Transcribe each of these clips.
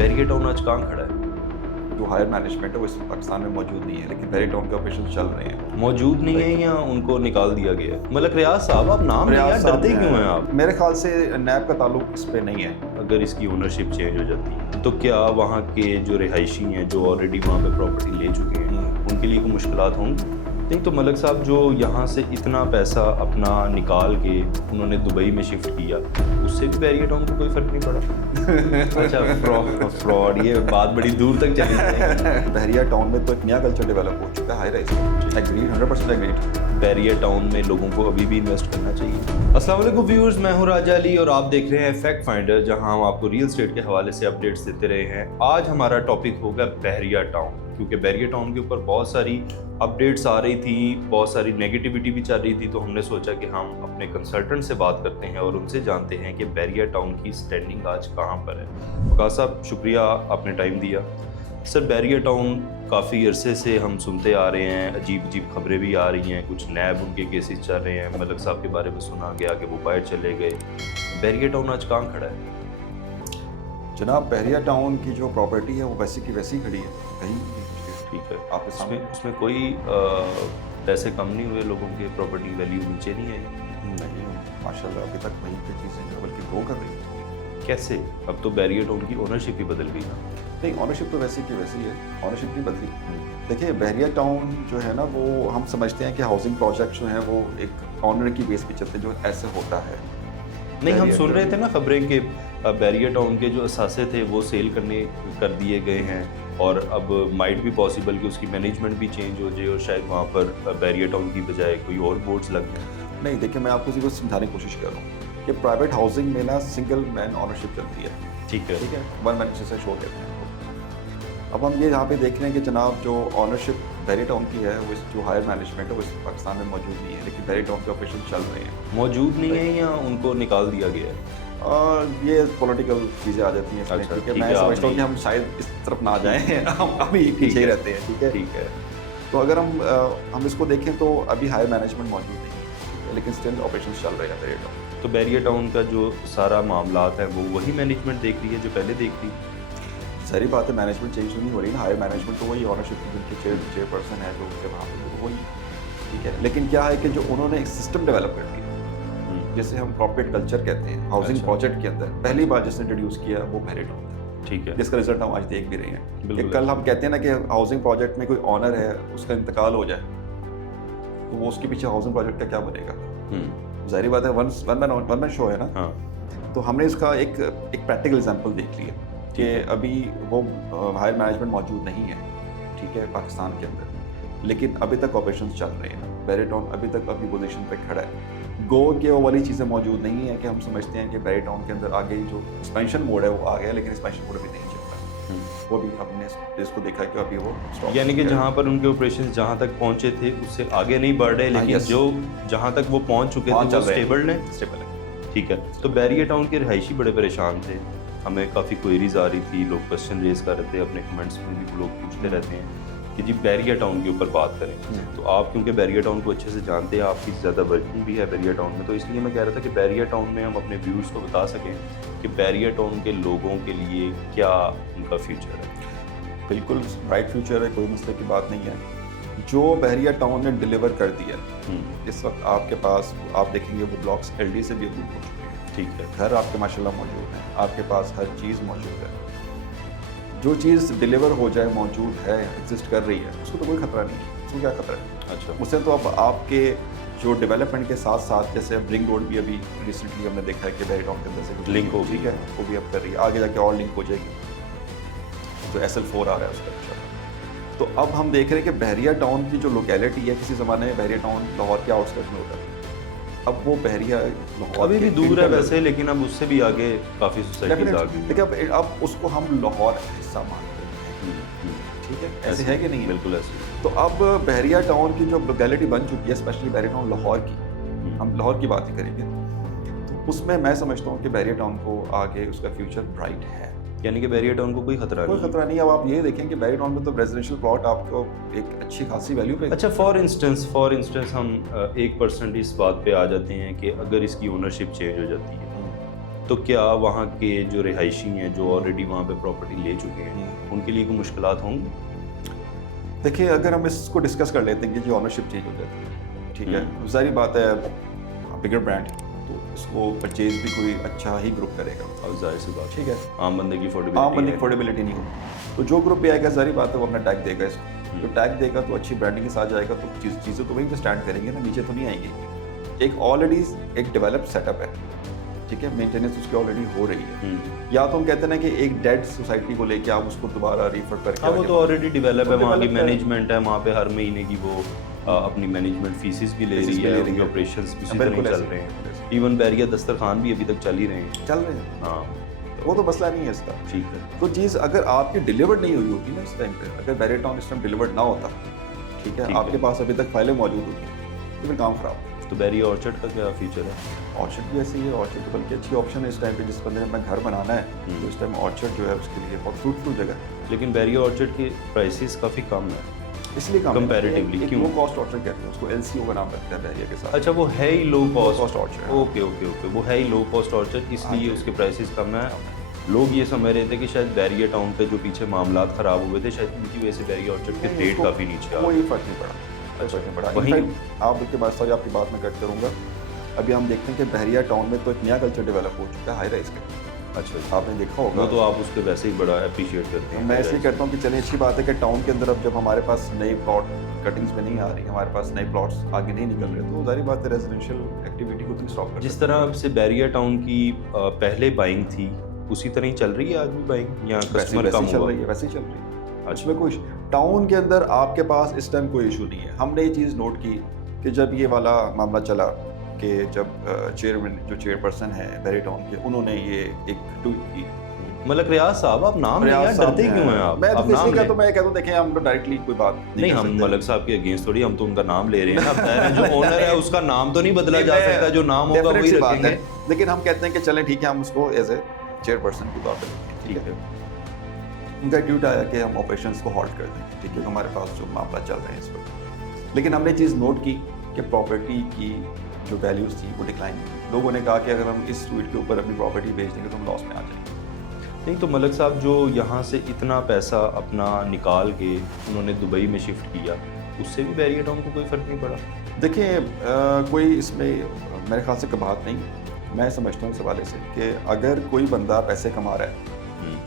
Barrier town आज कहाँ खड़ा है? जो हायर मैनेजमेंट है वो इस पाकिस्तान में मौजूद नहीं है, लेकिन बैरियर टाउन के ऑपरेशन चल रहे हैं। मौजूद नहीं है या उनको निकाल दिया गया है? मतलब रियाज साहब, आप नाम नहीं यार, डरते क्यों हैं आप? मेरे ख्याल से नैब का ताल्लुक इस पे नहीं है। अगर इसकी ओनरशिप चेंज हो जाती है तो क्या वहाँ के जो रिहायशी हैं, जो ऑलरेडी वहाँ पे प्रॉपर्टी ले चुके हैं, उनके लिए कोई मुश्किलात होंगी? नहीं तो मलक साहब जो यहाँ से इतना पैसा अपना निकाल के उन्होंने दुबई में शिफ्ट किया, उससे भी बैरियर टाउन को कोई फर्क नहीं पड़ा। अच्छा, फ्रॉड, ये बात बड़ी दूर तक चली गई। बहरिया टाउन में तो एक नया कल्चर डेवलप हो चुका है, high rise. Agreed, 100% agreed. Barrier town में लोगों को अभी भी इन्वेस्ट करना चाहिए। अस्सलाम वालेकुम व्यूअर्स, मैं हूं राजा अली और आप देख रहे हैं फैक्ट फाइंडर, जहां हम आपको रियल एस्टेट के हवाले से अपडेट्स देते रहे हैं। आज हमारा टॉपिक होगा बहरिया टाउन, क्योंकि बहरिया टाउन के ऊपर बहुत सारी अपडेट्स आ रही थी, बहुत सारी नेगेटिविटी भी चल रही थी, तो हमने सोचा कि हम अपने कंसल्टेंट से बात करते हैं और उनसे जानते हैं कि बहरिया टाउन की स्टैंडिंग आज कहाँ पर है। वकास साहब, शुक्रिया आपने टाइम दिया। सर, बहरिया टाउन काफ़ी अरसे से हम सुनते आ रहे हैं, अजीब अजीब खबरें भी आ रही हैं, कुछ नैब उनके केसेस चल रहे हैं, मलक साहब के बारे में सुना गया कि वो बाहर चले गए। बहरिया टाउन आज कहाँ खड़ा है? जनाब, बहरिया टाउन की जो प्रॉपर्टी है वो वैसी की वैसी खड़ी है, कहीं ठीक है। आप उसमें कोई पैसे कम नहीं हुए, लोगों के प्रॉपर्टी वैल्यू नीचे नहीं आई? नहीं, माशाल्लाह अभी तक वहीं पे चीज़ें जो बल्कि ग्रो कर रही है। कैसे? अब तो बहरिया टाउन की ओनरशिप ही बदल गई ना। नहीं, ऑनरशिप तो वैसी की वैसी है, ऑनरशिप नहीं बदली। देखिए, बहरिया टाउन जो है ना, वो हम समझते हैं कि हाउसिंग प्रोजेक्ट जो है वो एक ऑनर की बेस पे चलते हैं, जो ऐसे होता है। नहीं, हम सुन रहे थे ना खबरें कि बैरियर टाउन के जो असासे थे वो सेल कर दिए गए हैं, और अब माइट भी पॉसिबल कि उसकी मैनेजमेंट भी चेंज हो जाए और शायद वहाँ पर बैरियर टाउन की बजाय कोई और बोर्ड्स लग जाए। नहीं, देखिए, मैं आपको सिर्फ समझाने की कोशिश कर रहा हूँ कि प्राइवेट हाउसिंग में ना सिंगल मैन ऑनरशिप चलती है। ठीक है, वन मैन से शो कहते हैं। अब हम ये यहाँ पे देख रहे हैं कि जनाब जो ऑनरशिप बैरियर टाउन की है, वो जो हायर मैनेजमेंट है वो इस पाकिस्तान में मौजूद नहीं है, लेकिन बैरियर टाउन के ऑपरेशन चल रहे हैं। मौजूद नहीं है या उनको निकाल दिया गया है? और ये पॉलिटिकल चीज़ें आ जाती हैं इसमें। अच्छा, ठीक है, ठीक मैं है, समझता हूँ कि हम शायद इस तरफ ना जाएं। हम अभी पीछे ही रहते हैं। ठीक है, ठीक है। तो अगर हम इसको देखें तो अभी हायर मैनेजमेंट मौजूद नहीं है, लेकिन स्टिल ऑपरेशन चल रहे हैं बैरियर टाउन। तो बैरियर टाउन का जो सारा मामलात है वो वही मैनेजमेंट देख रही है जो पहले देख रही? सारी बात है, मैनेजमेंट चेंज तो नहीं हो रही ना, हायर मैनेजमेंट तो वही, ऑनरशिप जिनके चेयरपर्सन है जो उनके वहाँ पे वही। ठीक है, लेकिन क्या है कि जो उन्होंने एक सिस्टम डेवलप कर दिया, जैसे हम कॉर्पोरेट कल्चर कहते हैं, हाउसिंग प्रोजेक्ट के अंदर पहली बार जिसने इंट्रोड्यूस किया वो बहरिया टाउन था। ठीक है, जिसका रिजल्ट हम आज देख भी रहे हैं कि कल हम कहते हैं ना कि हाउसिंग प्रोजेक्ट में कोई ऑनर है, उसका इंतकाल हो जाए तो वो उसके पीछे हाउसिंग प्रोजेक्ट का क्या बनेगा? जाहिर बात है, वन मैन शो है ना। हाँ। तो हमने इसका एक प्रैक्टिकल एग्जांपल देख लिया कि अभी वो हायर मैनेजमेंट मौजूद नहीं है, ठीक है, पाकिस्तान के अंदर, लेकिन अभी तक ऑपरेशंस चल रहे हैं। बैरियर टाउन अभी तक अपनी पोजीशन पे खड़ा है। गो के वो वाली चीज़ें मौजूद नहीं है कि हम समझते हैं कि बैरियर टाउन के अंदर आगे जो एक्सपेंशन मोड है वो आ गया, लेकिन एक्सपेंशन मोड अभी नहीं चल रहा। वो भी हमने इसको देखा कि अभी वो स्टॉप, यानी कि जहाँ पर उनके ऑपरेशन जहाँ तक पहुँचे थे उससे आगे नहीं बढ़ रहे, लेकिन जो जहाँ तक वो पहुँच चुके थे वो स्टेबल है। ठीक है, तो बैरियर टाउन के रिहायशी बड़े परेशान थे, हमें काफ़ी क्वेरीज आ रही थी, लोग क्वेश्चन रेज कर रहे थे, अपने कमेंट्स में भी लोग पूछते रहते हैं कि जी बैरियर टाउन के ऊपर बात करें। तो आप क्योंकि बैरियर टाउन को अच्छे से जानते हैं, आपकी ज़्यादा वर्किंग भी है बैरियर टाउन में, तो इसलिए मैं कह रहा था कि बैरियर टाउन में हम अपने व्यूअर्स को बता सकें कि बैरियर टाउन के लोगों के लिए क्या उनका फ्यूचर है। बिल्कुल ब्राइट फ्यूचर है, कोई मसले की बात नहीं है। जो बहरिया टाउन ने डिलीवर कर दिया इस वक्त आपके पास, आप देखेंगे वो ब्लॉक्स LD से भी अप्रूव हो चुके हैं। ठीक है, घर आपके माशाल्लाह मौजूद है, आपके पास हर चीज़ मौजूद है। जो चीज़ डिलीवर हो जाए मौजूद है, एग्जिस्ट कर रही है, उसको तो कोई खतरा नहीं है। उसको क्या खतरा है? अच्छा, उससे तो अब आपके जो डेवलपमेंट के साथ साथ, जैसे अब रिंग रोड भी अभी रिसेंटली हमने देखा है कि बैरियर टाउन के अंदर से लिंक हो, ठीक है, वो भी अब कर रही है, आगे जाके और लिंक हो जाएगी। तो SL4 आ रहा है उसका। तो अब हम देख रहे हैं कि बहरिया टाउन की जो लोकेलिटी है, किसी ज़माने में बहरिया टाउन लाहौर के आउटस्कर्ट्स में होता था, अब वो बहरिया लाहौर अभी भी दूर है वैसे, लेकिन अब उससे भी आगे काफ़ी सोसाइटीज आ गई। देखिए, अब उसको हम लाहौर हिस्सा मानते हैं। ठीक है, ऐसे है कि नहीं? बिल्कुल ऐसे। तो अब बहरिया टाउन की जो लोकेलिटी बन चुकी है, स्पेशली बहरिया टाउन लाहौर की, हम लाहौर की बात ही करेंगे, तो उसमें मैं समझता हूँ कि बहरिया टाउन को आगे उसका फ्यूचर ब्राइट है। यानी कि बैरियर टाउन को कोई खतरा नहीं। अब आप ये देखें कि बैरियर टाउन में तो रेजिडेंशियल प्लॉट आपको एक अच्छी खासी वैल्यू पे। अच्छा, फॉर इंस्टेंस हम 1% इस बात पे आ जाते हैं कि अगर इसकी ओनरशिप चेंज हो जाती है तो क्या वहाँ के जो रिहायशी हैं जो ऑलरेडी वहाँ पे प्रॉपर्टी ले चुके हैं उनके लिए कोई मुश्किलात होंगी? देखिए, अगर हम इसको डिस्कस कर लेते हैं कि जो ऑनरशिप चेंज हो जाती है, ठीक है, जाहिर बात है बिगर ब्रांड तो इसको परचेज भी कोई अच्छा ही ग्रुप करेगा, और जाहिर सी बात, ठीक है, आम बंदे की अफोर्डेबिलिटी नहीं होगी, तो जो ग्रुप भी आएगा जाहिर बात है वो अपना टैग देगा इसको, तो टैग देगा तो अच्छी ब्रांडिंग के साथ जाएगा तो चीज़ें तो वहीं पे स्टैंड करेंगे ना, नीचे तो नहीं आएंगी। एक ऑलरेडी एक डेवलप्ड सेटअप है, ठीक है, मेंटेनेंस उसकी ऑलरेडी हो रही है, या तो हम कहते हैं ना कि एक डेड सोसाइटी को लेके आप उसको दोबारा रिफर करके, हाँ वो तो ऑलरेडी डेवलप है, वहाँ की मैनेजमेंट है, वहाँ पे हर महीने की वो अपनी मैनेजमेंट फीसेस भी ले रही है, उनके ऑपरेशंस भी उसी तरह चल रहे हैं, इवन बैरिया दस्तरखान भी अभी तक चल ही रहे हैं। हाँ, वो तो मसला नहीं है इसका, ठीक है। तो चीज़ अगर आपकी डिलीवर्ड नहीं हुई होती ना इस टाइम पे, अगर बैरिया टाउन इस टाइम डिलीवर्ड ना होता, ठीक है, आपके पास अभी तक फाइलें मौजूद होती तो फिर काम खराब। तो बैरिया ऑर्चर्ड का क्या फीचर है? ऑर्चर्ड भी ऐसे ही है, ऑर्चर्ड तो बल्कि अच्छी ऑप्शन है इस टाइम पे, जिस बंदे ने अपना घर बनाना है तो इस टाइम ऑर्चर्ड जो है उसके लिए बहुत फ्रूटफुल जगह है। लेकिन बैरिया ऑर्चर्ड के प्राइसेस काफ़ी कम है, इसलिए कम कंपैरेटिवली, क्यों? लो कॉस्ट ऑर्चर्ड कहते हैं उसको, LCO का नाम रखता है बैरिया के साथ। अच्छा, वो है ही लो कॉस्ट ऑर्चर्ड। ओके, वो है ही लो कॉस्ट ऑर्चर्ड, इसलिए उसके प्राइसेस कम है। लोग ये समझ रहे थे कि शायद बैरिया टाउन पे जो पीछे मामलात खराब हुए थे, शायद उनकी वजह से बैरिया ऑर्चर्ड के रेट काफ़ी नीचे आ कोई फर्क नहीं पड़ा, फर्क नहीं पड़ा। वहीं आप उसके बाद सारी आपकी बात में कट करूँगा, अभी हम देखते हैं कि बहरिया टाउन में तो एक नया कल्चर डेवलप हो चुका है हाई राइज का। अच्छा, आपने देखा होगा, वो तो आप उसके वैसे ही बड़ा अप्रिशिएट करते हैं। मैं इसलिए कहता हूँ कि चलिए अच्छी बात है कि टाउन के अंदर अब जब हमारे पास नई प्लॉट कटिंग्स में नहीं आ रही, हमारे पास नए प्लॉट्स आगे नहीं निकल रहे, तो जाहिर बात है रेजिडेंशियल एक्टिविटी को तो स्टॉप कर। जिस तरह से बैरिया टाउन की पहले बाइंग थी उसी तरह ही चल रही है आज भी बाइंग, या कस्टमर कम चल रही है, वैसे ही चल रही है। उसमें कोई टाउन के अंदर आपके पास इस टाइम कोई इशू नहीं है। हमने ये चीज़ नोट की कि जब ये वाला मामला चला कि जब चेयरमैन जो चेयरपर्सन है बैरिया टाउन के, उन्होंने ये एक ट्वीट की, मतलब रियाज साहब आप नाम नहीं यार, डरते क्यों हैं आप? मैं तो किसी का तो मैं कहता हूँ देखें, हम तो डायरेक्टली कोई बात नहीं, हम मलक साहब के अगेंस्ट थोड़ी, हम तो उनका नाम ले रहे हैं ना, जो ओनर है उसका नाम तो नहीं बदला जा सकता, जो नाम होगा वही रखेंगे। लेकिन हम कहते हैं कि चलें ठीक है, हम उसको एज ए चेयरपर्सन के तौर पर, ठीक है, उनका ट्वीट आया कि हम ऑपरेशंस को हॉल्ट कर दें, ठीक है, हमारे पास जो मामला चल रहे हैं इस वक्त। लेकिन हमने चीज़ नोट की कि प्रॉपर्टी की जो वैल्यूज़ थी वो डिक्लाइन हुई। लोगों ने कहा कि अगर हम इस ट्वीट के ऊपर अपनी प्रॉपर्टी बेच देंगे तो हम लॉस में आ जाएंगे। नहीं तो मलक साहब जो यहाँ से इतना पैसा अपना निकाल के उन्होंने दुबई में शिफ्ट किया, उससे भी बैरिया टाउन को कोई फ़र्क नहीं पड़ा? देखिए, कोई इसमें मेरे ख्याल से कबात नहीं। मैं समझता हूँ इस हवाले से कि अगर कोई बंदा पैसे कमा रहा है,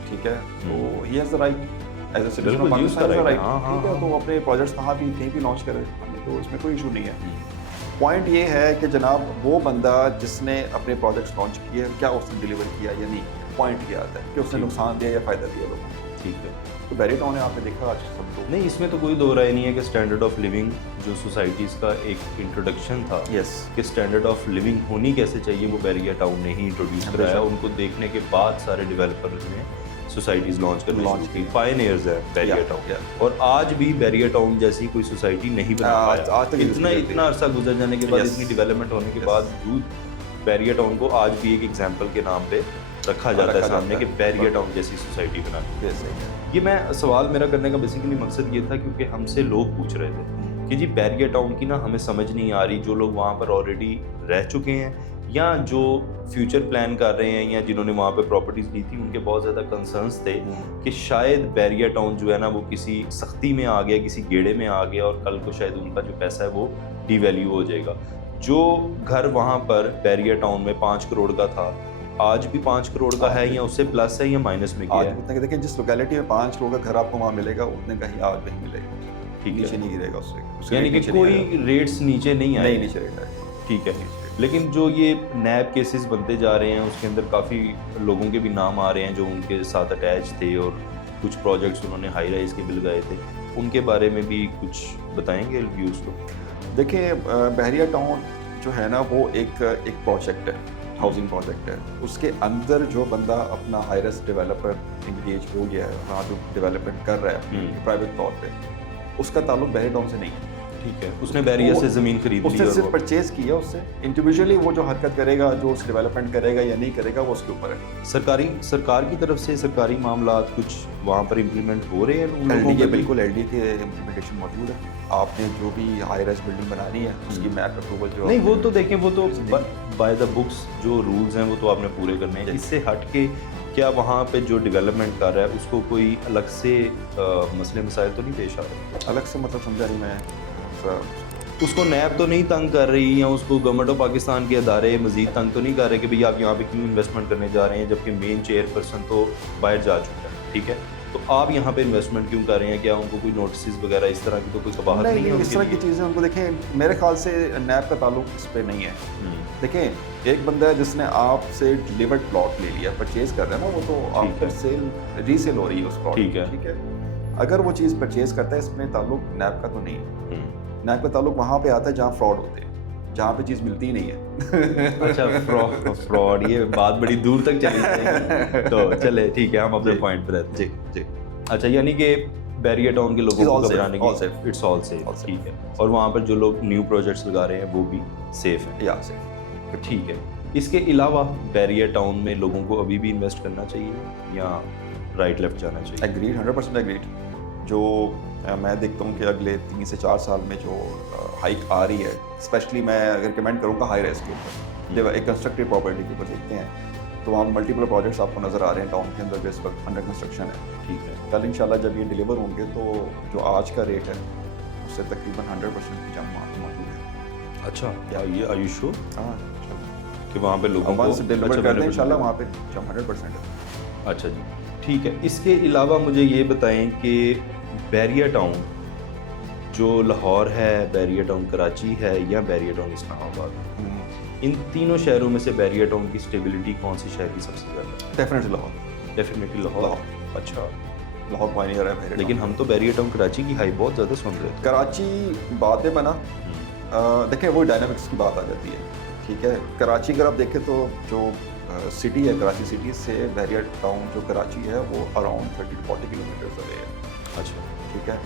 ठीक है, तो he has the right as a citizen of Pakistan, right, ठीक है, तो वो अपने प्रोजेक्ट्स कहाँ भी कहीं भी लॉन्च करे, तो इसमें कोई इशू नहीं है। पॉइंट ये है कि जनाब वो बंदा जिसने अपने प्रोजेक्ट्स लॉन्च किए, क्या उसने डिलीवर किया या नहीं, पॉइंट ये आता है कि उसने नुकसान दिया या फ़ायदा दिया लोगों को, ठीक है। तो बैरिया टाउन है, आपने देखा आज सब लोग, नहीं इसमें तो कोई दो राय नहीं है कि स्टैंडर्ड ऑफ लिविंग जो सोसाइटीज़ का एक इंट्रोडक्शन था, कि स्टैंडर्ड ऑफ लिविंग होनी कैसे चाहिए, वो बैरिया टाउन ने ही इंट्रोड्यूस कराया। उनको देखने के बाद सारे डेवलपर्स ने सोसाइटीज़ लॉन्च की, पायनियर्स है बैरिया टाउन, और आज भी बैरिया टाउन जैसी कोई सोसाइटी नहीं बना पाया। इतना अरसा गुजर जाने के बाद, इतनी डेवलपमेंट होने के बावजूद बैरिया टाउन को आज भी एक एग्जाम्पल के नाम पे रखा जाता है सामने कि बैरिया टाउन जैसी सोसाइटी बना। ये मैं सवाल मेरा करने का बेसिकली मकसद ये था क्योंकि हमसे लोग पूछ रहे थे कि जी बैरिया टाउन की ना हमें समझ नहीं आ रही, जो लोग वहाँ पर ऑलरेडी रह चुके हैं या जो फ्यूचर प्लान कर रहे हैं या जिन्होंने वहाँ पे प्रॉपर्टीज़ ली थी, उनके बहुत ज़्यादा कंसर्न्स थे कि शायद बैरिया टाउन जो है ना वो किसी सख्ती में आ गया, किसी गेड़े में आ गया, और कल को शायद उनका जो पैसा है वो डीवैल्यू हो जाएगा। जो घर वहाँ पर बैरिया टाउन में 5 करोड़ का था, आज भी 5 करोड़ का है या उससे प्लस है या माइनस में गया है? उतने देखिए, जिस लोकेलिटी में 5 करोड़ का घर आपको वहाँ मिलेगा, उतने का ही आज भी मिलेगा, ठीक है, नीचे नहीं गिरेगा उससे, यानी कि कोई रेट्स नीचे नहीं आए, नीचे रहेगा, ठीक है। लेकिन जो ये नैब केसेस बनते जा रहे हैं उसके अंदर काफ़ी लोगों के भी नाम आ रहे हैं जो उनके साथ अटैच थे और कुछ प्रोजेक्ट्स उन्होंने हाई राइज के बिल गए थे, उनके बारे में भी कुछ बताएंगे व्यूज़ को? देखिए, बहरिया टाउन जो है ना वो एक प्रोजेक्ट है, हाउसिंग प्रोजेक्ट है। उसके अंदर जो बंदा अपना हाई-राइज डेवलपर इंगेज हो गया है, वहाँ जो डेवलपमेंट कर रहा है प्राइवेट तौर पे, उसका ताल्लुक बहरिया टाउन से नहीं है, ठीक है, उसने बैरिया से ज़मीन खरीद ली उसने और सिर्फ परचेज किया, उससे इंडिविजुअली वो जो हरकत करेगा, जो उस डेवलपमेंट करेगा या नहीं करेगा, वो उसके ऊपर है। सरकार की तरफ से सरकारी मामलात कुछ वहाँ पर इम्प्लीमेंट हो रहे हैं उन लोगों LDA पे? बिल्कुल LDA के इम्प्लीमेंटेशन मौजूद है। आपने जो भी हाई राइज बिल्डिंग बनानी है उसकी मैप अप्रूवल जो नहीं, वो तो देखें, वो तो बाय द बुक्स जो रूल्स हैं वो तो आपने पूरे करने हैं। इससे हट के क्या वहाँ पे जो डेवलपमेंट कर रहा है उसको कोई अलग से मसले मसाइल तो नहीं पेश आ रहे? अलग से मतलब समझा नहीं मैं। उसको नैब तो नहीं तंग कर रही, या उसको गवर्नमेंट ऑफ पाकिस्तान के अदारे मजीद तंग तो नहीं कर रहे कि भाई आप यहाँ पे क्यों इन्वेस्टमेंट करने जा रहे हैं, जबकि मेन चेयरपर्सन तो बाहर जा चुका है, ठीक है, तो आप यहाँ पे इन्वेस्टमेंट क्यों कर रहे हैं? क्या उनको कोई नोटिस वगैरह इस तरह की तो कोई कबाहत नहीं है? इस तरह की चीज़ें उनको, देखें मेरे ख्याल से नैब का ताल्लुक इस पर नहीं है। देखें, एक बंदा है जिसने आपसे डिलीवर्ड प्लॉट ले लिया, परचेज कर रहा है ना, वो तो आफ्टर सेल रीसेल हो रही है उस प्लॉट, ठीक है। अगर वो चीज़ परचेज करता है, इसमें ताल्लुक नैब का तो नहीं है। नैब का ताल्लुक वहाँ पे आता है जहाँ फ्रॉड होते हैं, जहाँ पे चीज़ मिलती ही नहीं है। अच्छा, फ्रॉड, ये बात बड़ी दूर तक चली जाएगी। तो चले, ठीक है, हम अपने पॉइंट पर रहते हैं। जी जी। अच्छा, यानी कि बैरिया टाउन के लोगों को घबराने की, इट्स ऑल सेफ, ठीक है, और वहाँ पर जो लोग न्यू प्रोजेक्ट्स लगा रहे हैं वो भी सेफ है? या सेफ, ठीक है। इसके अलावा बैरिया टाउन में लोगों को अभी भी इन्वेस्ट करना चाहिए या राइट लेफ्ट जाना चाहिए? Agreed, 100% agreed. जो मैं देखता हूँ कि अगले 3 से 4 साल में जो हाइक आ रही है, स्पेशली मैं रिकमेंड करूँगा हाई राइज के ऊपर, जब एक कंस्ट्रक्टेड प्रॉपर्टी के ऊपर देखते हैं तो वहाँ मल्टीपल प्रोजेक्ट्स आपको नज़र आ रहे हैं टाउन के अंदर जो इस वक्त अंडर कंस्ट्रक्शन है, ठीक है। कल इंशाल्लाह जब ये डिलीवर होंगे तो जो आज का रेट है उससे तकरीबन 100% की जम वहाँ पर मौजूद है। अच्छा, क्या ये आयुषो? हाँ, कि वहाँ पे लोगों को डिलीवर करते हैं इंशाल्लाह, वहाँ पे जम 100% है। अच्छा जी, ठीक है। इसके अलावा मुझे ये बताएं कि बैरिया टाउन जो लाहौर है, बैरिया टाउन कराची है या बैरिया टाउन इस्लामाबाद, इन तीनों शहरों में से बैरिया टाउन की स्टेबिलिटी कौन सी शहर की सबसे ज़्यादा? डेफिनेटली लाहौर। डेफिनेटली लाहौर। अच्छा, लाहौर पायनियर है बैरिया। लेकिन हम तो बैरिया टाउन कराची की हाई बहुत ज़्यादा सुन रहे थे। कराची बाद में बना, देखें वो डायनामिक्स की बात आ जाती है, ठीक है। कराची अगर आप देखें तो जो सिटी है, कराची सिटी से बैरिया टाउन जो कराची है वो अराउंड 30-40 किलोमीटर अवे है। अच्छा, ठीक है।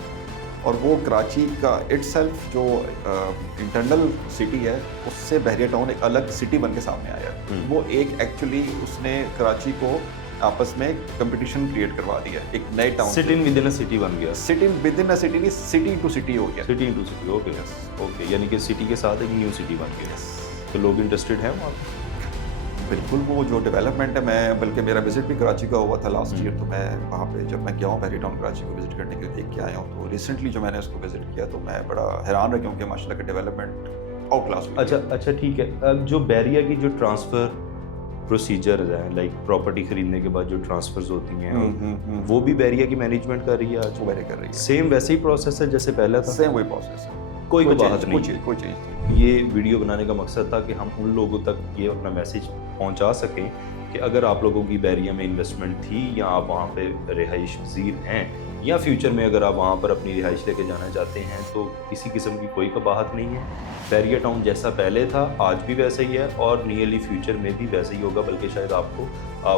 और वो कराची का इटसेल्फ जो इंटरनल सिटी है उससे बैरिया टाउन एक अलग सिटी बन के सामने आया है। वो एक एक्चुअली उसने कराची को आपस में कंपटीशन क्रिएट करवा दिया, एक नए town, city within a city बन गया। City within a city नहीं, सिटी टू सिटी हो गया। City to city, okay okay, यानी कि सिटी के साथ एक न्यू सिटी बन गया। तो लोग इंटरेस्टेड हैं वहाँ? बिल्कुल, वो जो डेवलपमेंट है, मैं बल्कि मेरा विजिट भी कराची का हुआ था लास्ट ईयर, तो मैं वहाँ पे जब मैं गया हूँ बैरिया टाउन कराची को विजिट करने के लिए, देख के आया हूँ। तो रिसेंटली जो मैंने उसको विजिट किया तो मैं बड़ा हैरान रहा क्योंकि माशाल्लाह का डेवलपमेंट आउट क्लास। अच्छा, ठीक है। अब जो बैरिया की जो ट्रांसफ़र प्रोसीजर है, लाइक प्रॉपर्टी खरीदने के बाद जो ट्रांसफर्स होती हैं, वो भी बैरिया की मैनेजमेंट कर रही है आज? वो बैरिया कर रही है। सेम वैसे ही प्रोसेस है जैसे पहले था? सेम वही प्रोसेस है, कोई बात नहीं, कोई चीज़। ये वीडियो बनाने का मकसद था कि हम उन लोगों तक ये अपना मैसेज पहुंचा सकें कि अगर आप लोगों की बैरिया में इन्वेस्टमेंट थी या आप वहाँ पे रिहाइश पज़ीर हैं या फ्यूचर में अगर आप वहाँ पर अपनी रिहाइश लेके जाना चाहते हैं तो किसी किस्म की कोई कबाहत नहीं है। बैरिया टाउन जैसा पहले था आज भी वैसा ही है और नियरली फ्यूचर में भी वैसे ही होगा, बल्कि शायद आपको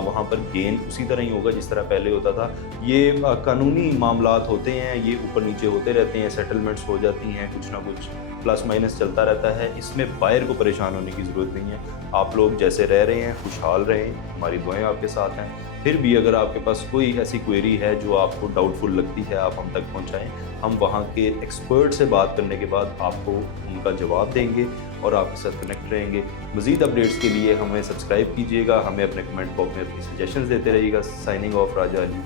वहाँ पर गेन उसी तरह ही होगा जिस तरह पहले होता था। ये कानूनी मामलात होते हैं, ये ऊपर नीचे होते रहते हैं, सेटलमेंट्स हो जाती हैं, कुछ ना कुछ प्लस माइनस चलता रहता है। इसमें बायर को परेशान होने की ज़रूरत नहीं है। आप लोग जैसे रह रहे हैं खुशहाल रहें, हमारी दुआएं आपके साथ हैं। फिर भी अगर आपके पास कोई ऐसी क्वेरी है जो आपको डाउटफुल लगती है, आप हम तक पहुंचाएं। हम वहां के एक्सपर्ट से बात करने के बाद आपको उनका जवाब देंगे और आपके साथ कनेक्ट रहेंगे। मज़ीद अपडेट्स के लिए हमें सब्सक्राइब कीजिएगा, हमें अपने कमेंट बॉक्स में अपनी सजेशंस देते रहिएगा। Signing off, Raja Ali.